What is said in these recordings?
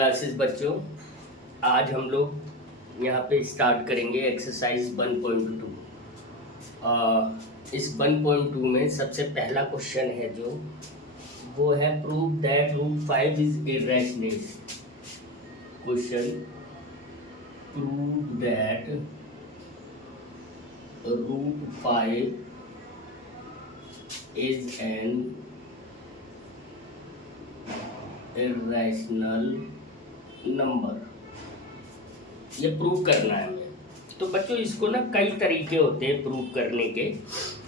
Classes बच्चों, आज हम लोग यहाँ पे स्टार्ट करेंगे एक्सरसाइज 1.2। इस 1.2 में सबसे पहला क्वेश्चन है जो वो है prove that root 5 is irrational. Question prove that root 5 is an irrational number. ये प्रूव करना है हमें। तो बच्चों इसको ना कई तरीके होते हैं प्रूव करने के,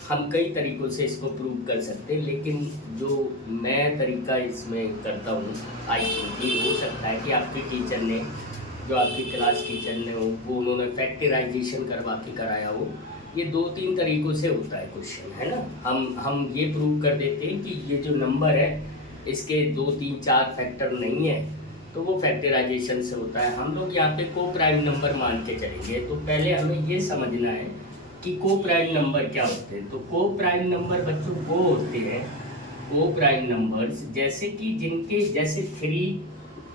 हम कई तरीक़ों से इसको प्रूव कर सकते हैं, लेकिन जो मैं तरीका इसमें करता हूँ आई थिंक हो सकता है कि आपके टीचर ने, जो आपकी क्लास टीचर ने हो, वो उन्होंने फैक्टराइजेशन करवा के कराया हो। ये 2-3 तरीक़ों से होता है क्वेश्चन, है ना। हम ये प्रूव कर देते हैं कि ये जो नंबर है इसके 2-3-4 फैक्टर नहीं है, तो वो फैक्टराइजेशन से होता है। हम लोग यहाँ पे को प्राइम नंबर मान के चलेंगे। तो पहले हमें ये समझना है कि को प्राइम नंबर क्या होते हैं। तो को प्राइम नंबर बच्चों वो होते हैं, को प्राइम नंबर्स जैसे कि जिनके जैसे 3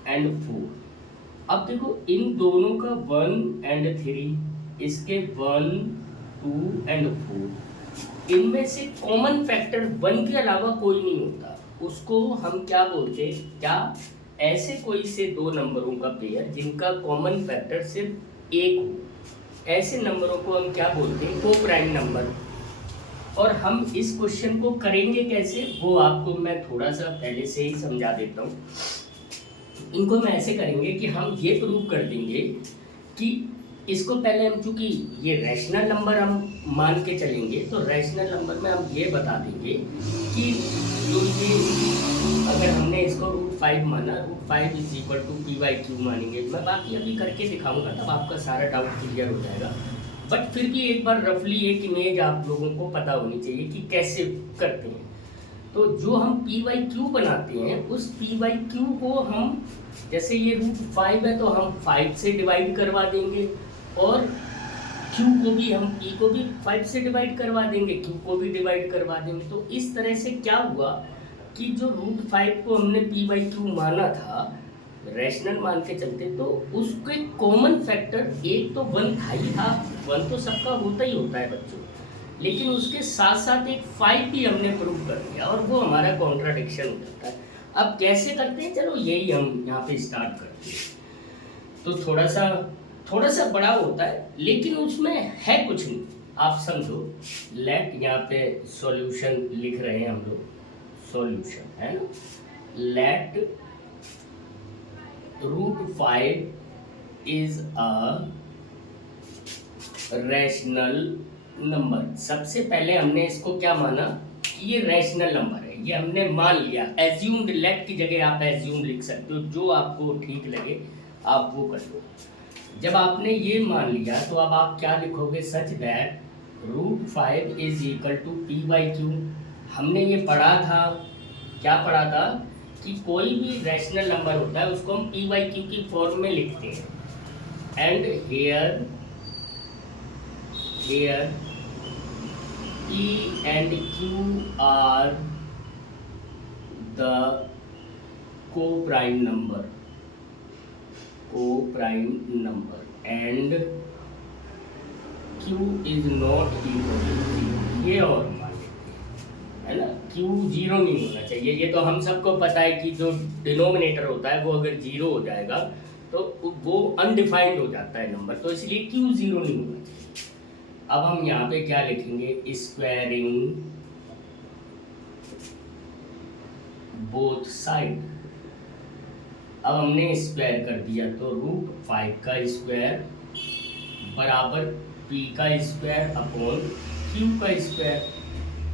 और 4। अब देखो इन दोनों का 1 और 3, इसके 1, 2 और 4, इनमें से कॉमन फैक्टर 1 के अलावा कोई नहीं होता। उसको हम क्या बोलते हैं, क्या ऐसे कोई से दो नंबरों का पेयर जिनका कॉमन फैक्टर सिर्फ 1 हो, ऐसे नंबरों को हम क्या बोलते हैं, को प्राइम नंबर। और हम इस क्वेश्चन को करेंगे कैसे, वो आपको मैं थोड़ा सा पहले से ही समझा देता हूँ। इनको हम ऐसे करेंगे कि हम ये प्रूव कर देंगे कि इसको पहले हम, चूँकि ये रैशनल नंबर हम मान के चलेंगे, तो रैशनल नंबर में हम ये बता देंगे कि जो ये अगर हमने इसको रूट 5 माना, root 5 is equal to p/q मानेंगे। मैं बाकी अभी करके दिखाऊंगा, तब आपका सारा डाउट क्लियर हो जाएगा। बट फिर भी एक बार रफली एक इमेज आप लोगों को पता होनी चाहिए कि कैसे करते हैं। तो जो हम p/q बनाते हैं, उस p/q को हम, जैसे ये रूट 5 है तो हम 5 से डिवाइड करवा देंगे, और q को भी हम, p को भी 5 से डिवाइड करवा देंगे, q को भी डिवाइड करवा देंगे। तो इस तरह से क्या हुआ कि जो रूट 5 को हमने p/q माना था, रैशनल मान के चलते, तो उसके कॉमन फैक्टर एक तो 1 था ही था। 1 तो सबका होता ही होता है बच्चों, लेकिन उसके साथ साथ एक 5 भी हमने प्रूव कर दिया, और वो हमारा कॉन्ट्राडिक्शन हो जाता है। अब कैसे करते हैं, चलो यही हम यहाँ पे स्टार्ट करते हैं। तो थोड़ा सा बड़ा होता है, लेकिन उसमें है कुछ नहीं, आप समझो। लेट, यहाँ पे सॉल्यूशन लिख रहे हैं हम लोग, सॉल्यूशन है ना। Let root 5 is a rational number. सबसे पहले हमने इसको क्या माना कि ये रैशनल नंबर है, ये हमने मान लिया। एज्यूम्ड, लेट की जगह आप एज्यूम लिख सकते हो, जो आपको ठीक लगे आप वो कर लो। जब आपने ये मान लिया तो अब आप क्या लिखोगे, such that root 5 is equal to p/q। हमने ये पढ़ा था, क्या पढ़ा था कि कोई भी रैशनल नंबर होता है उसको हम p/q की फॉर्म में लिखते हैं। And here p and q are the co-prime number and q is not equal to 0। ये और मान लेते हैं, है ना। q 0 नहीं होना चाहिए। ये तो हम सबको पता है कि जो डिनोमिनेटर होता है वो अगर 0 हो जाएगा तो वो अनडिफाइंड हो जाता है नंबर, तो इसलिए q 0 नहीं होना चाहिए। अब हम यहाँ पे क्या लिखेंगे, स्क्वायरिंग बोथ साइड। अब हमने स्क्वायर कर दिया, तो रूट 5 का स्क्वायर बराबर p का स्क्वायर अपॉन q का स्क्वायर।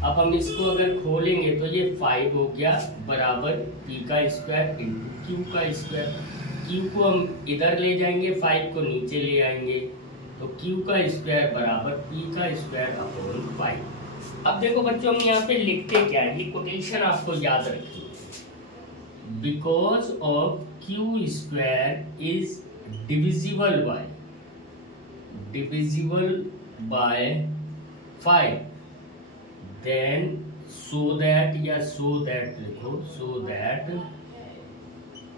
अब हम इसको अगर खोलेंगे तो ये 5 हो गया बराबर p का स्क्वायर इंटू q का स्क्वायर। q को हम इधर ले जाएंगे, 5 को नीचे ले आएंगे, तो q का स्क्वायर बराबर p का स्क्वायर अपॉन 5। अब देखो बच्चों, हम यहाँ पे लिखते क्या है, ये कोटेशन आपको याद रखनी है। Because of q square is divisible by 5, then so that लिखो, so that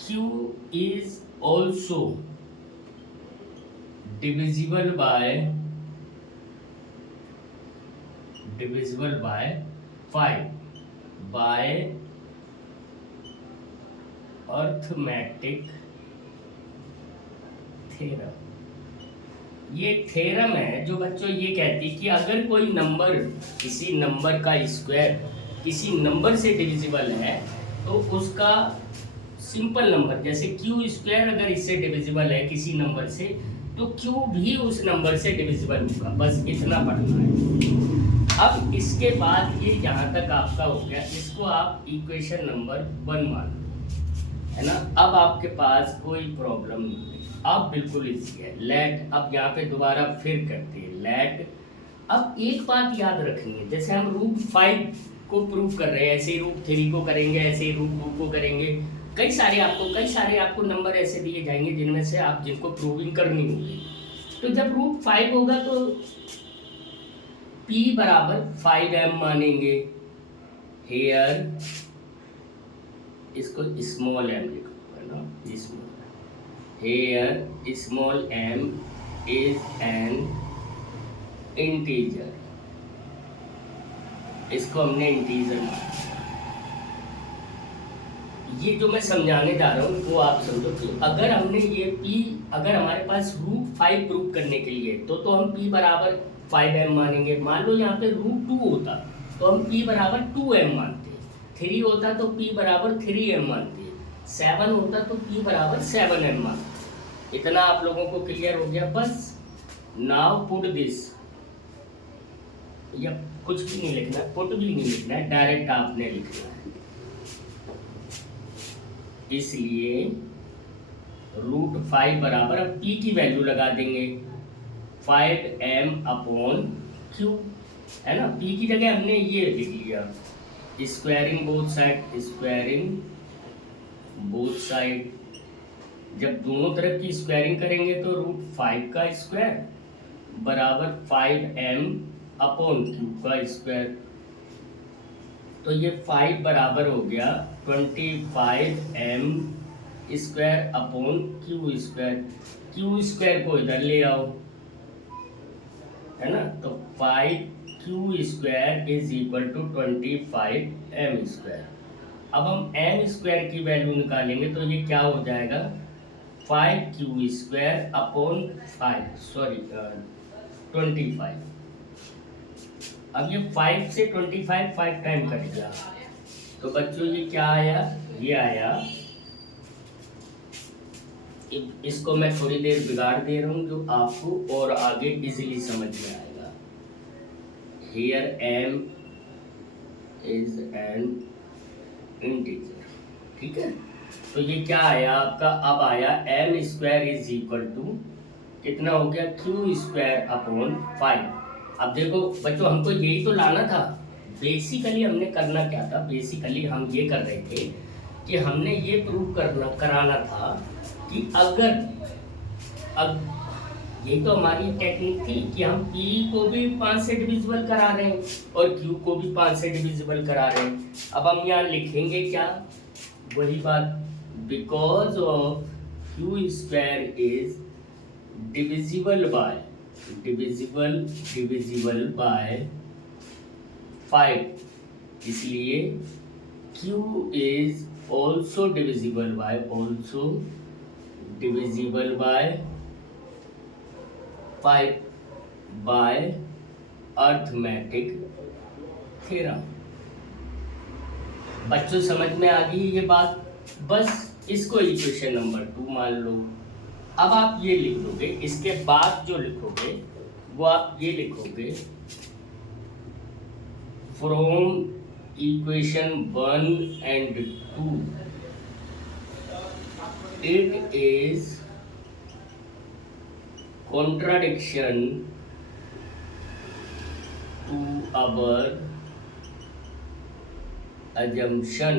q is also divisible by 5 by arithmetic theorem. ये थ्योरम है जो बच्चों ये कहती है कि अगर कोई नंबर, किसी नंबर का स्क्वायर किसी नंबर से डिविजिबल है तो उसका सिंपल नंबर, जैसे क्यू स्क्वायर अगर इससे डिविजिबल है किसी नंबर से, तो क्यू भी उस नंबर से डिविजिबल होगा। बस इतना पढ़ना है। अब इसके बाद ये यहाँ तक आपका हो गया, इसको आप इक्वेशन नंबर 1 मान लो, है ना। अब आपके पास कोई प्रॉब्लम नहीं है, अब बिल्कुल इजी है। लेट, अब यहाँ पे दोबारा फिर करते हैं लेट। अब एक बात याद रखनी है, जैसे हम रूट 5 को प्रूव कर रहे हैं, ऐसे ही रूट 3 को करेंगे, ऐसे ही रूट 2 को करेंगे। कई सारे आपको नंबर ऐसे दिए जाएंगे जिनमें से आप जिनको प्रूविंग करनी होगी। तो जब रूट 5 होगा तो p बराबर 5m मानेंगे। हेयर इसको स्मॉल m लिखो, है ना, here small m is an integer. इसको हमने इंटीजर माना। ये जो मैं समझाने जा रहा हूँ वो आप समझो कि अगर हमने ये p, अगर हमारे पास रूट 5 प्रूव करने के लिए तो हम p बराबर 5m मानेंगे। मान लो यहाँ पे रूट 2 होता तो हम p बराबर 2m मानते, 3 होता तो p बराबर 3m मानते, 7 होता तो p बराबर 7m मानते। इतना आप लोगों को क्लियर हो गया। बस नाउ पुट दिस, या कुछ भी नहीं लिखना, पुट भी नहीं लिखना है, डायरेक्ट आपने लिखना है। इसलिए रूट 5 बराबर, अब p की वैल्यू लगा देंगे 5m अपॉन q, है ना। p की जगह हमने ये लिख लिया, स्क्वायरिंग बोथ साइड। जब दोनों तरफ की स्क्वायरिंग करेंगे तो रूट 5 का स्क्वायर बराबर 5m अपॉन q का स्क्वायर। तो ये 5 बराबर हो गया 25m square upon q square. q square को इधर ले आओ, है ना, तो 5q square is equal to 25m square. अब हम m स्क्वायर की वैल्यू निकालेंगे तो ये क्या हो जाएगा, 5q स्क्वायर अपॉन 25। अब ये 5 से 25 5 टाइम कट गया, तो बच्चों ये क्या आया, ये आया। इसको मैं थोड़ी देर बिगाड़ दे रहा हूँ जो आपको और आगे इजीली समझ में आएगा। Here m is an integer, ठीक है। तो ये क्या आया आपका, अब आया m square is equal to कितना हो गया, q स्क्वायर अपॉन 5। अब देखो बच्चों, हमको यही तो लाना था। बेसिकली हमने करना क्या था, बेसिकली हम ये कर रहे थे कि हमने ये प्रूव कराना था कि अगर, अब ये तो हमारी टेक्निक थी कि हम p को भी 5 से डिविजिबल करा रहे हैं और q को भी 5 से डिविजिबल करा रहे हैं। अब हम यहाँ लिखेंगे क्या, वही बात, because of q square is divisible by 5, इसलिए q is also divisible by 5 by arithmetic theorem. बच्चों समझ में आ गई ये बात। बस इसको इक्वेशन नंबर 2 मान लो। अब आप ये लिख दोगे, इसके बाद जो लिखोगे वो आप ये लिखोगे, from equation 1 and 2 it is contradiction to our assumption,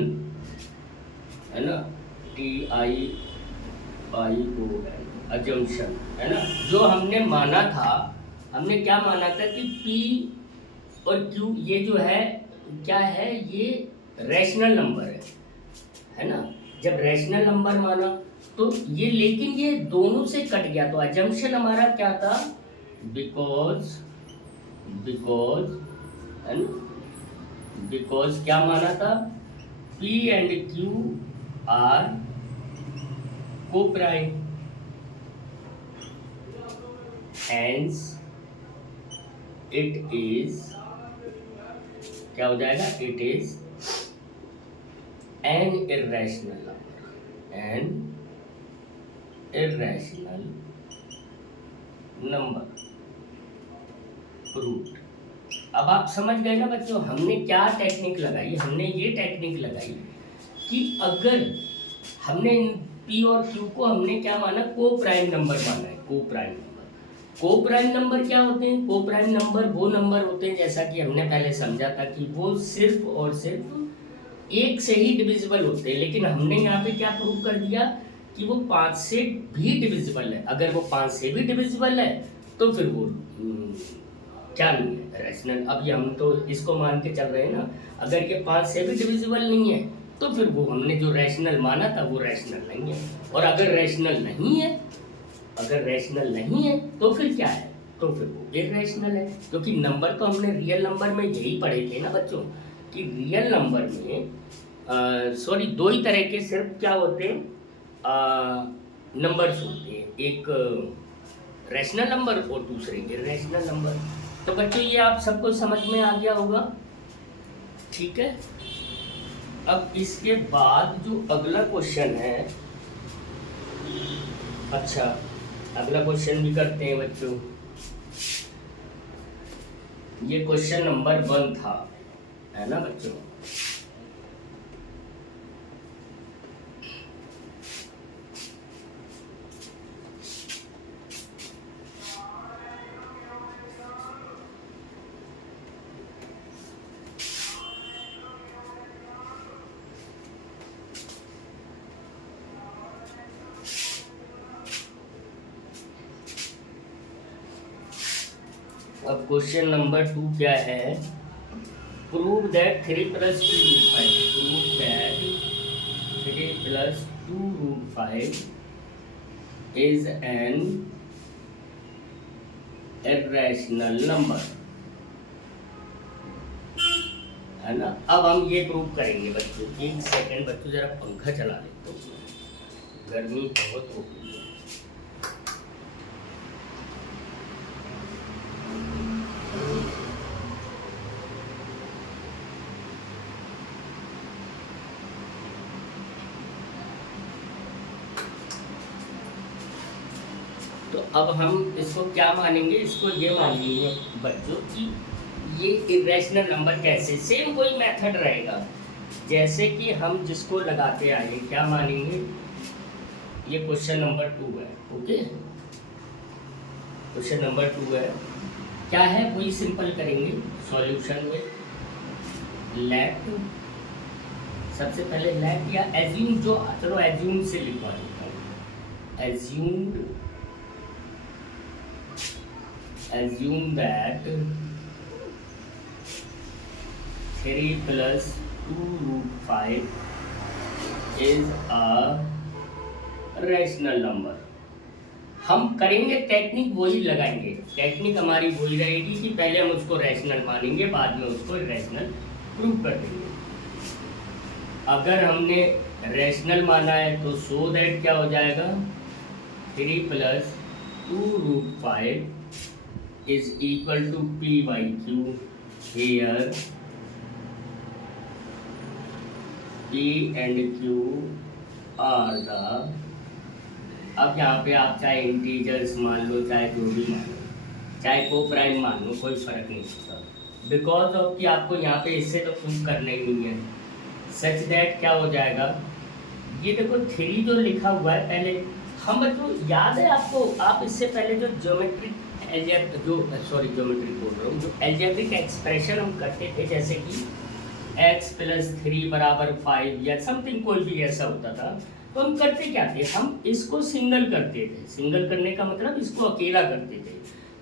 है ना, TIION, assumption, है ना। जो हमने माना था, हमने क्या माना था कि P और Q ये जो है क्या है, ये रैशनल नंबर है ना। जब रैशनल नंबर माना तो ये, लेकिन ये दोनों से कट गया, तो अजम्पशन हमारा क्या था, बिकॉज क्या माना था, P एंड Q आर को प्राइम, हेंस इट इज, क्या हो जाएगा, it is an irrational number proved. अब आप समझ गए ना बच्चों, हमने क्या टेक्निक लगाई, हमने ये टेक्निक लगाई कि अगर हमने P और Q को हमने क्या माना, को प्राइम नंबर माना है, को प्राइम नंबर क्या होते हैं, को प्राइम नंबर वो नंबर होते हैं, जैसा कि हमने पहले समझा था कि वो सिर्फ और सिर्फ एक से ही डिविजिबल होते हैं, लेकिन हमने यहाँ पे क्या प्रूव कर दिया कि वो 5 से भी डिविजिबल है। अगर वो 5 से भी डिविजिबल है तो फिर वो क्या नहीं है, रैशनल। अब ये हम तो इसको मान के चल रहे हैं ना, अगर ये 5 से भी डिविजिबल नहीं है तो फिर वो हमने जो रैशनल माना था वो रैशनल नहीं है। और अगर रैशनल नहीं है तो फिर क्या है, तो फिर वो इर्रेशनल है। क्योंकि नंबर तो हमने रियल नंबर में यही पढ़े थे ना बच्चों, कि रियल नंबर में दो ही तरह के सिर्फ क्या होते हैं, नंबर्स होते हैं, एक रैशनल नंबर और दूसरे इर्रेशनल नंबर। तो बच्चों ये आप सबको समझ में आ गया होगा, ठीक है। अब इसके बाद जो अगला क्वेश्चन है, अच्छा अगला क्वेश्चन भी करते हैं बच्चों। ये क्वेश्चन नंबर 1 था, है ना बच्चों। अब क्वेश्चन नंबर 2 क्या है, prove that 3 + 2 root 5 is an irrational number, है ना। अब हम ये प्रूव करेंगे बच्चों। एक सेकंड बच्चों, जरा पंखा चला लेते हो, गर्मी बहुत हो गई है। तो अब हम इसको क्या मानेंगे, इसको ये मानेंगे बच्चों कि ये इर्रेशनल नंबर कैसे, सेम वही मेथड रहेगा जैसे कि हम जिसको लगाते आए। क्या मानेंगे, ये क्वेश्चन नंबर 2 है, ओके। क्वेश्चन नंबर 2 है, क्या है वही सिंपल करेंगे सॉल्यूशन में। लेट, सबसे पहले लेट या एज्यूम, जो चलो एज्यूम से लिखवा देता हूँ। assume that 3 + 2 root 5 is a rational number। हम करेंगे टेक्निक वही लगाएंगे, टेक्निक हमारी वही रहेगी कि पहले हम उसको रैशनल मानेंगे, बाद में उसको इर्रेशनल प्रूव कर देंगे। अगर हमने रैशनल माना है तो सो दैट क्या हो जाएगा, 3 + 2 root 5 is equal to P/Q, here P and Q are the, अब यहाँ पे आप चाहे इंटीजर्स मान लो, चाहे जो भी मान लो, चाहे को प्राइम मान लो, कोई फर्क नहीं पड़ता, बिकॉज ऑफ कि आपको यहाँ पे इससे तो प्रूव करना ही नहीं है। सच दैट क्या हो जाएगा, ये देखो 3 जो लिखा हुआ है, पहले हम बच्चों याद है आपको, आप इससे पहले जो ज्योमेट्रिक बोल रहा हूँ, जो एल्जेब्रिक एक्सप्रेशन हम करते थे, जैसे कि x + 3 = 5 या समथिंग, कोई भी ऐसा होता था, तो हम करते क्या थे, हम इसको सिंगल करते थे। सिंगल करने का मतलब इसको अकेला करते थे,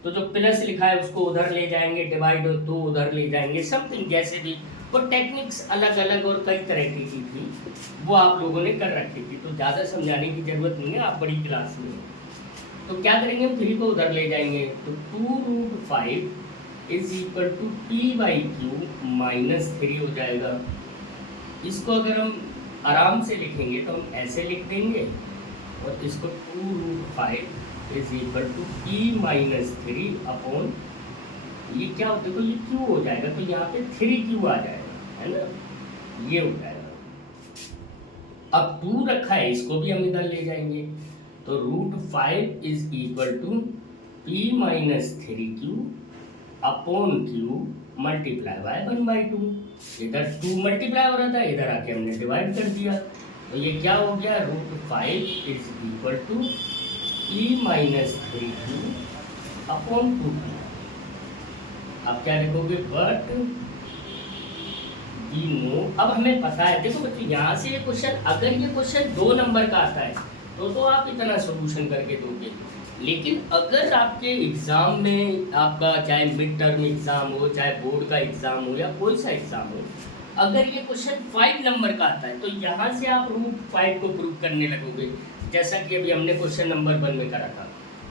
तो जो प्लस लिखा है उसको उधर ले जाएंगे, डिवाइड हो तो उधर ले जाएंगे, समथिंग जैसे भी वो टेक्निक्स अलग अलग और कई तरह की थी, वो आप लोगों ने कर रखी थी, तो ज़्यादा समझाने की ज़रूरत नहीं है, आप बड़ी क्लास में हो। तो क्या करेंगे, हम 3 को उधर ले जाएंगे, तो 2√5 is equal to p/q minus 3 हो जाएगा। इसको अगर हम आराम से लिखेंगे तो हम ऐसे लिख देंगे, और इसको 2√5 is equal to p-3 upon, ये क्या हो, देखो ये q हो जाएगा, तो यहाँ पे 3q आ जाएगा, है ना, ये हो जाएगा। अब 2 रखा है, इसको भी हम इधर ले जाएंगे, तो √5 is equal to p-3q upon q multiply by 1/2। इधर 2 मल्टीप्लाई हो रहा था, इधर आके हमने डिवाइड कर दिया, तो ये क्या हो गया, √5 is equal to p-3q upon 2q। आप क्या लिखोगे, बट वी नो, अब हमें पता है, देखो बच्चों यहाँ से ये क्वेश्चन, अगर ये क्वेश्चन 2 नंबर का आता है तो आप इतना सोल्यूशन करके दोगे, लेकिन अगर आपके एग्ज़ाम में, आपका चाहे मिड टर्म एग्ज़ाम हो, चाहे बोर्ड का एग्ज़ाम हो, या कोई सा एग्ज़ाम हो, अगर ये क्वेश्चन 5 नंबर का आता है तो यहाँ से आप √5 को प्रूव करने लगोगे, जैसा कि अभी हमने क्वेश्चन नंबर 1 में करा था।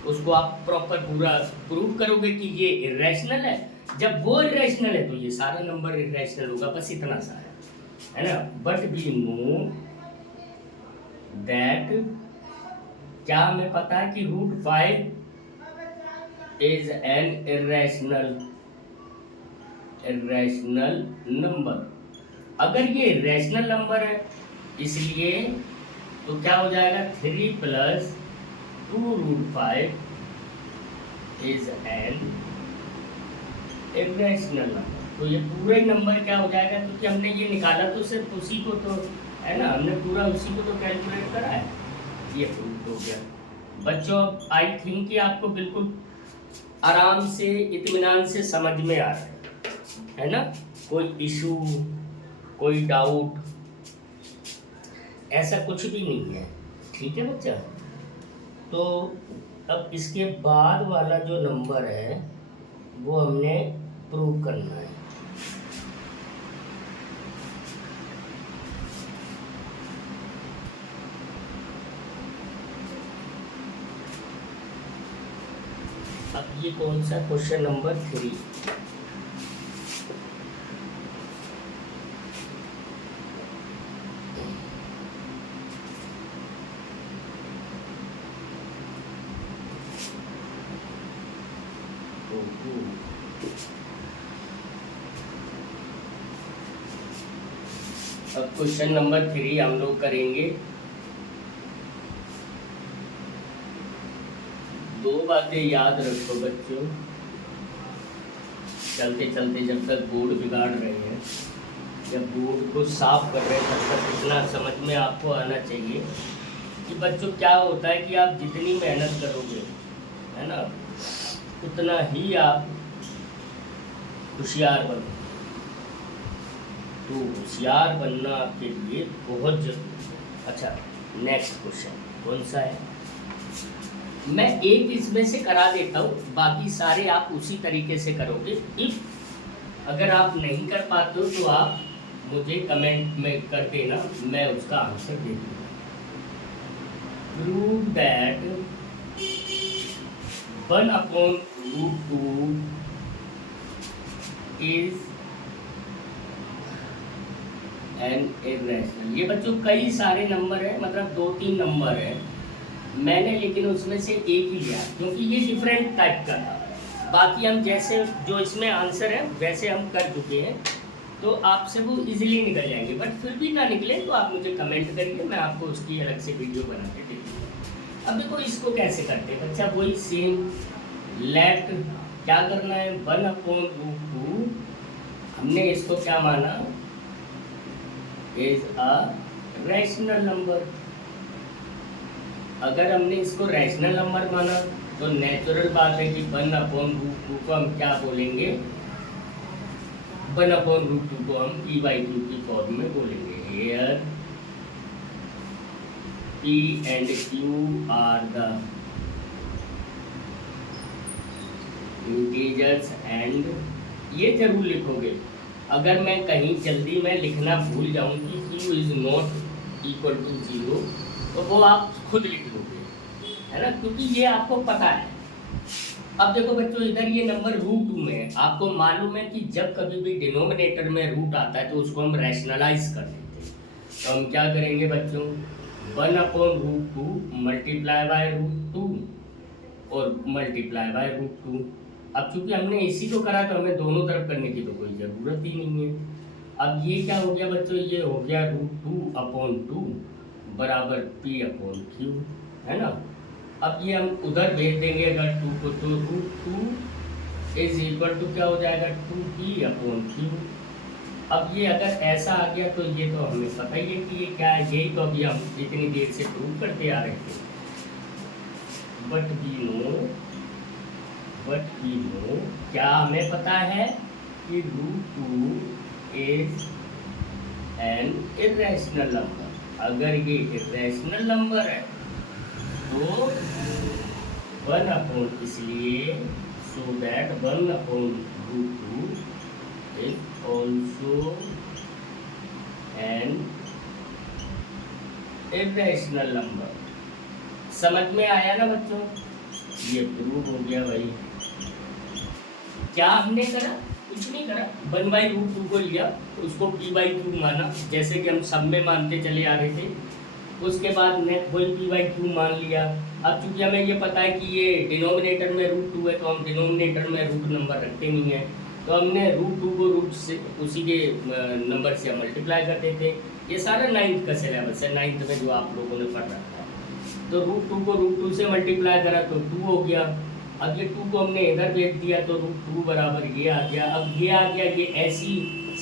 उसको आप प्रॉपर पूरा प्रूव करोगे कि ये इरेशनल है, जब वो इरेशनल है तो ये सारा नंबर इरेशनल होगा, बस इतना सा है ना। बट वी नो दैट, क्या हमें पता है कि √5 इज एन इरेशनल नंबर। अगर ये इरेशनल नंबर है, इसलिए तो क्या हो जाएगा, 3 + 2√5 इज एन इरेशनल नंबर। तो ये पूरा ही नंबर क्या हो जाएगा, क्योंकि हमने ये निकाला तो सिर्फ उसी को, तो है ना, हमने पूरा उसी को तो कैलकुलेट करा है, ये प्रूफ हो गया। बच्चों आई थिंक कि आपको बिल्कुल आराम से, इत्मीनान से समझ में आ रहा है ना, कोई इशू, कोई डाउट, ऐसा कुछ भी नहीं है, ठीक है बच्चा। तो अब इसके बाद वाला जो नंबर है वो हमने प्रूव करना है। अब ये कौन सा, क्वेश्चन नंबर 3। अब क्वेश्चन नंबर 3 हम लोग करेंगे। 2 बातें याद रखो बच्चों, चलते चलते जब तक बोर्ड बिगाड़ रहे हैं, जब बोर्ड को साफ कर रहे हैं, तब तक इतना समझ में आपको आना चाहिए कि बच्चों क्या होता है कि आप जितनी मेहनत करोगे, है ना, उतना ही आप होशियार बनोगे। तो होशियार बनना आपके लिए बहुत जरूरी है। अच्छा, नेक्स्ट क्वेश्चन कौन सा है, मैं एक इसमें से करा देता हूँ, बाकी सारे आप उसी तरीके से करोगे। इफ अगर आप नहीं कर पाते हो तो आप मुझे कमेंट में कर देना, मैं उसका आंसर दे दूँगा। Prove that 1/√2 is an irrational. ये बच्चों कई सारे नंबर है, मतलब 2-3 नंबर है मैंने, लेकिन उसमें से एक ही लिया क्योंकि ये डिफरेंट टाइप का था। बाकी हम जैसे जो इसमें आंसर है वैसे हम कर चुके हैं, तो आपसे वो इजीली निकल जाएंगे। बट फिर भी ना निकले तो आप मुझे कमेंट करिए, मैं आपको उसकी अलग से वीडियो बना के दे दूँगा। अब देखो इसको कैसे करते हैं बच्चा, वही सेम लेट क्या करना है, 1/√2 हमने इसको क्या माना, इज अ रैशनल नंबर। अगर हमने इसको रैशनल नंबर माना तो नेचुरल बात है कि 1/√2 को हम क्या बोलेंगे, 1/√2 को हम p/q की फॉर्म में बोलेंगे। Here p and q are the integers, and ये जरूर लिखोगे अगर मैं कहीं जल्दी में लिखना भूल जाऊं कि q is not equal to 0, तो वो आप खुद लिख लोगे, है ना, क्योंकि ये आपको पता है। अब देखो बच्चों, इधर ये नंबर √2 में है, आपको मालूम है कि जब कभी भी डिनोमिनेटर में रूट आता है तो उसको हम रैशनलाइज कर देते हैं। तो हम क्या करेंगे बच्चों, 1/√2 मल्टीप्लाई बाय √2 और मल्टीप्लाई बाय √2। अब चूंकि हमने इसी को करा तो हमें दोनों तरफ करने की तो कोई ज़रूरत ही नहीं है। अब ये क्या हो गया बच्चों, ये हो गया √2/2 बराबर p/q, है ना। अब ये हम उधर भेज देंगे अगर 2 को, तो √2 इज इक्वल टू क्या हो जाएगा, 2p/q। अब ये अगर ऐसा आ गया तो ये तो हमें पता ही है कि ये क्या है, यही तो अभी हम इतनी देर से प्रूव करते आ रहे थे। बट वी नो क्या हमें पता है कि √2 इज एन इरेशनल नंबर। अगर ये इरेशनल नंबर है तो 1/, इसलिए so that 1/√2 is also an irrational number. समझ में आया ना बच्चों, ये प्रूव हो गया भाई। क्या हमने करा, कुछ नहीं करा, 1/√2 को लिया, उसको p/q माना, जैसे कि हम सब में मानते चले आ रहे थे। उसके बाद ने कोई p/q मान लिया। अब चूंकि हमें ये पता है कि ये डिनोमिनेटर में √2 है, तो हम डिनोमिनेटर में रूट नंबर रखते नहीं हैं, तो हमने √2 को रूट से उसी के नंबर से मल्टीप्लाई कर देते। ये सारा 9th का सिलेबस है, 9th में जो आप लोगों ने पढ़ रखा है। तो √2 को √2 से मल्टीप्लाई करा तो 2 हो गया। अब ये 2 को हमने इधर भेज दिया तो √2 बराबर ये आ गया। अब ये आ गया, ये ऐसी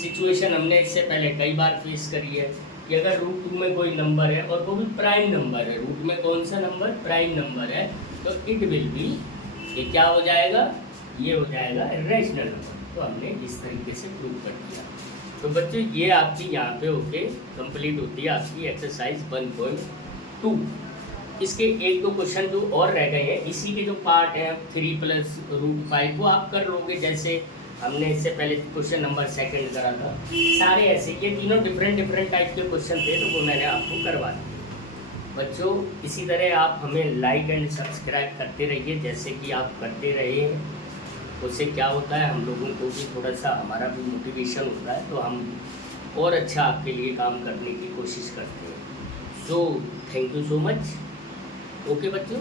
सिचुएशन हमने इससे पहले कई बार फेस करी है कि अगर √2 में कोई नंबर है और वो भी प्राइम नंबर है, रूट में कौन सा नंबर, प्राइम नंबर है, तो इट विल बी, ये क्या हो जाएगा, ये हो जाएगा रैशनल नंबर। तो हमने इस तरीके से प्रूव कर दिया। तो बच्चों ये आपकी यहाँ पे होके कंप्लीट होती है आपकी एक्सरसाइज 1.2। इसके 1-2 क्वेश्चन जो और रह गए हैं, इसी के जो पार्ट है 3 + √5 वो आप कर लोगे, जैसे हमने इससे पहले क्वेश्चन नंबर 2 करा था। सारे ऐसे, ये तीनों डिफरेंट टाइप के क्वेश्चन थे, तो वो मैंने आपको करवा दिए। बच्चों इसी तरह आप हमें लाइक एंड सब्सक्राइब करते रहिए, जैसे कि आप करते रहे हैं, उससे क्या होता है, हम लोगों को भी थोड़ा सा हमारा भी मोटिवेशन होता है, तो हम और अच्छा आपके लिए काम करने की कोशिश करते हैं। So thank you so much. Okay बच्चों।